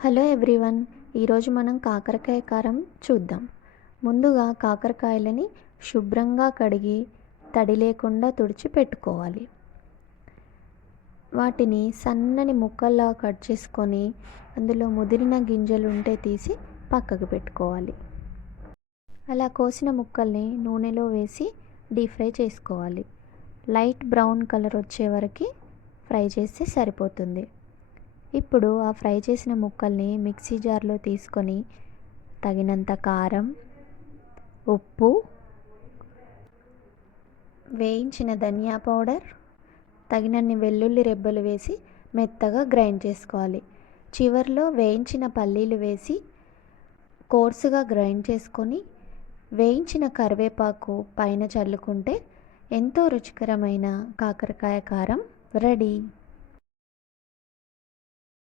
Hello everyone ఈరోజు మనం కాకరకాయ కారం చూద్దాం. ముందుగా కాకరకాయలని శుభ్రంగా కడిగి తడి లేకుండా తుడిచి పెట్టుకోవాలి. వాటిని సన్నని ముక్కల్లా కట్ చేసుకొని అందులో ముదిరిన గింజలు ఉంటే తీసి పక్కకు పెట్టుకోవాలి. అలా కోసిన ముక్కల్ని నూనెలో వేసి డీప్ ఫ్రై చేసుకోవాలి. లైట్ బ్రౌన్ కలర్ వచ్చే వరకు ఫ్రై చేస్తే సరిపోతుంది. ఇప్పుడు ఆ ఫ్రై చేసిన ముక్కల్ని మిక్సీ జార్లో తీసుకొని తగినంత కారం ఉప్పు వేయించిన ధనియా పౌడర్ తగినన్ని వెల్లుల్లి రెబ్బలు వేసి మెత్తగా గ్రైండ్ చేసుకోవాలి. చివర్లో వేయించిన పల్లీలు వేసి కోర్సుగా గ్రైండ్ చేసుకొని వేయించిన కరివేపాకు పైన చల్లుకుంటే ఎంతో రుచికరమైన కాకరకాయ కారం రెడీ.